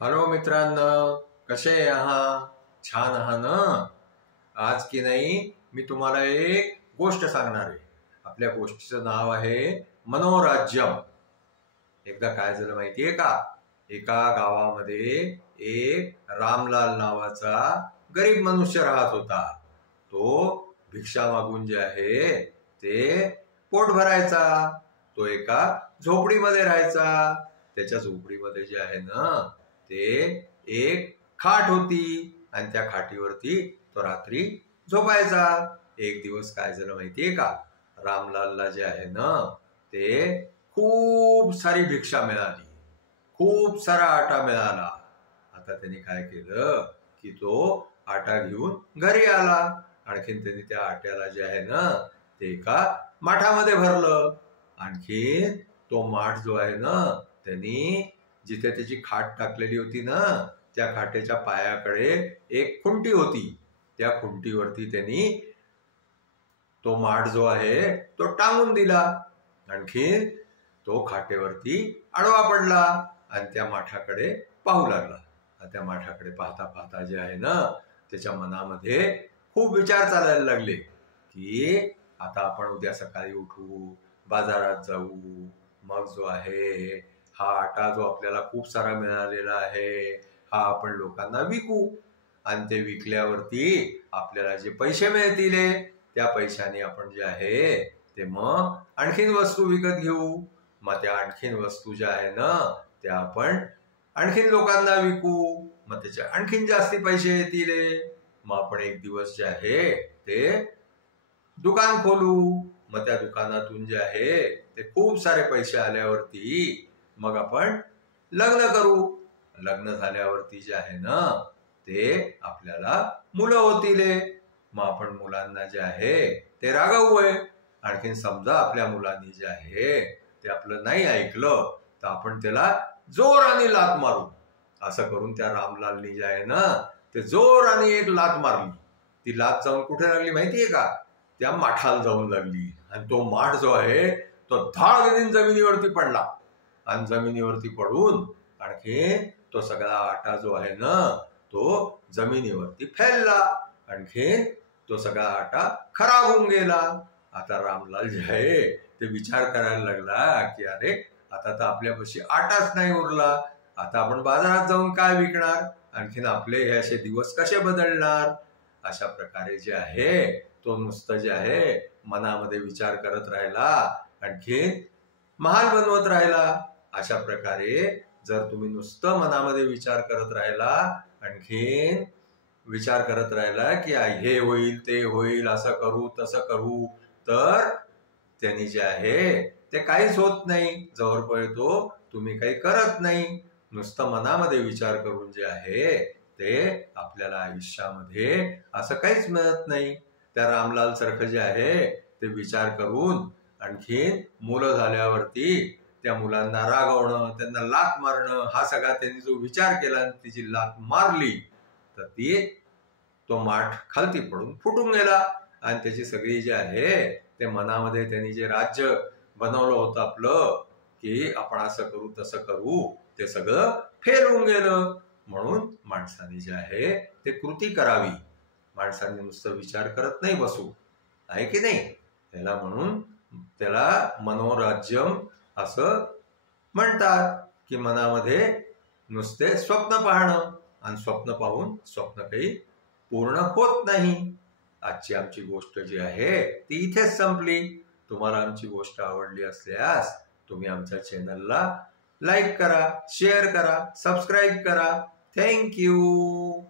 Hello मित्रांनो, कसे आहात? छान आहात ना? आज की नाही मी तुम्हाला एक गोष्ट सांगणार आहे. आपल्या गोष्टीचं नाव आहे मनोराज्यम. एकदा काय झालं माहितीये का? एका गावामध्ये एक रामलाल नावाचा गरीब मनुष्य राहत होता. तो भिक्षा मागून जे आहे ते पोट भरायचा. तो एका झोपडीमध्ये राहायचा. त्याच्या झोपडीमध्ये जे आहे ना ते एक खाट होती आणि त्या खाटीवरती तो रात्री झोपायचा. एक दिवस काय झालं माहितीये का? रामलालला जे आहे ना ते खूप सारी भिक्षा मिळाली, खूप सारा आटा मिळाला. आता त्यांनी काय केलं की तो आटा घेऊन घरी आला. आणखीन त्यांनी त्या आट्याला जे आहे ना ते एका माठामध्ये भरलं. आणखीन तो माठ जो आहे ना त्यांनी जिथे त्याची खाट टाकलेली होती ना त्या खाटेच्या पायाकडे एक खुंटी होती. त्या खुंटीवरती त्यांनी तो माठ जो आहे तो टांगून दिला. आणखीन तो खाटेवरती आडवा पडला आणि त्या माठाकडे पाहू लागला. त्या माठाकडे पाहता पाहता जे आहे ना त्याच्या मनामध्ये खूप विचार चालायला लागले की आता आपण उद्या सकाळी उठू, बाजारात जाऊ, मग जो आहे हा आटा जो आपल्याला खूप सारा मिळालेला आहे हा आपण लोकांना विकू आणि ते विकल्यावरती आपल्याला जे पैसे मिळतील त्या पैशाने आपण जे आहे ते मग आणखीन वस्तू विकत घेऊ. मग त्या आणखीन वस्तू ज्या आहे ना त्या आपण आणखीन लोकांना विकू. मग त्याचे आणखीन जास्ती पैसे येतील. मग आपण एक दिवस जे आहे ते दुकान खोलू. मग त्या दुकानातून जे आहे ते खूप सारे पैसे आल्यावरती मग आपण लग्न करू. लग्न झाल्यावरती जे आहे ना ते आपल्याला मुलं होतील. मग आपण मुलांना जे आहे ते रागवू आहे. आणखीन समजा आपल्या मुलांनी जे आहे ते आपलं नाही ऐकलं तर आपण त्याला जोराने लात मारू. असं करून त्या रामलालनी जे आहे ना ते जोराने एक लात मारली. ती लात जाऊन कुठे लागली माहितीये का? त्या माठाला जाऊन लागली आणि तो माठ जो आहे तो धाड जमिनीवरती पडला. आणि जमिनीवरती पडून आणखी तो सगळा आटा जो आहे ना तो जमिनीवरती फैलला. आणखीन तो सगळा आटा खराब होऊन गेला. आता रामलाल जे आहे ते विचार करायला लागला की अरे आता तर आपल्यापाशी आटाच नाही उरला. आता आपण बाजारात जाऊन काय विकणार? आणखीन आपले हे असे दिवस कसे बदलणार? अशा प्रकारे जे आहे तो नुसतं जे आहे मनामध्ये विचार करत राहिला. आणखीन महाल बनवत राहिला. अशा प्रकारे जर तुम्ही नुसतं मनामध्ये विचार करत राहिला, आणखीन विचार करत राहिला की हे होईल ते होईल, असं करू तसं करू, तर त्यांनी जे आहे ते काहीच होत नाही. जोपर्यंत तुम्ही काही करत नाही. नुसतं मनामध्ये विचार करून जे आहे ते आपल्याला आयुष्यामध्ये असं काहीच मिळत नाही. त्या रामलाल सारखं जे आहे ते विचार करून आणखीन मुलं झाल्यावरती त्या मुलांना रागवणं, त्यांना लात मारणं, हा सगळा त्यांनी जो विचार केला आणि तिची लात मारली तर तो माठ खालती पडून फुटून गेला. आणि त्याची सगळी जे आहे ते मनामध्ये त्यांनी जे राज्य बनवलं होतं आपलं की आपण असं करू तसं करू ते सगळं फेल होऊन गेलं. म्हणून माणसाने जे आहे ते कृती करावी. माणसाने नुसतं विचार करत नाही बसू, आहे की नाही? म्हणून त्याला मनोराज्यम असं म्हणतात की मनामध्ये नुसते स्वप्न पाहणं आणि स्वप्न पाहून स्वप्न काही पूर्ण होत नाही. आजची आमची गोष्ट जी आहे ती इथेच संपली. तुम्हाला आमची गोष्ट आवडली असल्यास तुम्ही आमच्या चॅनलला लाईक करा, शेअर करा, सबस्क्राईब करा. थँक्यू.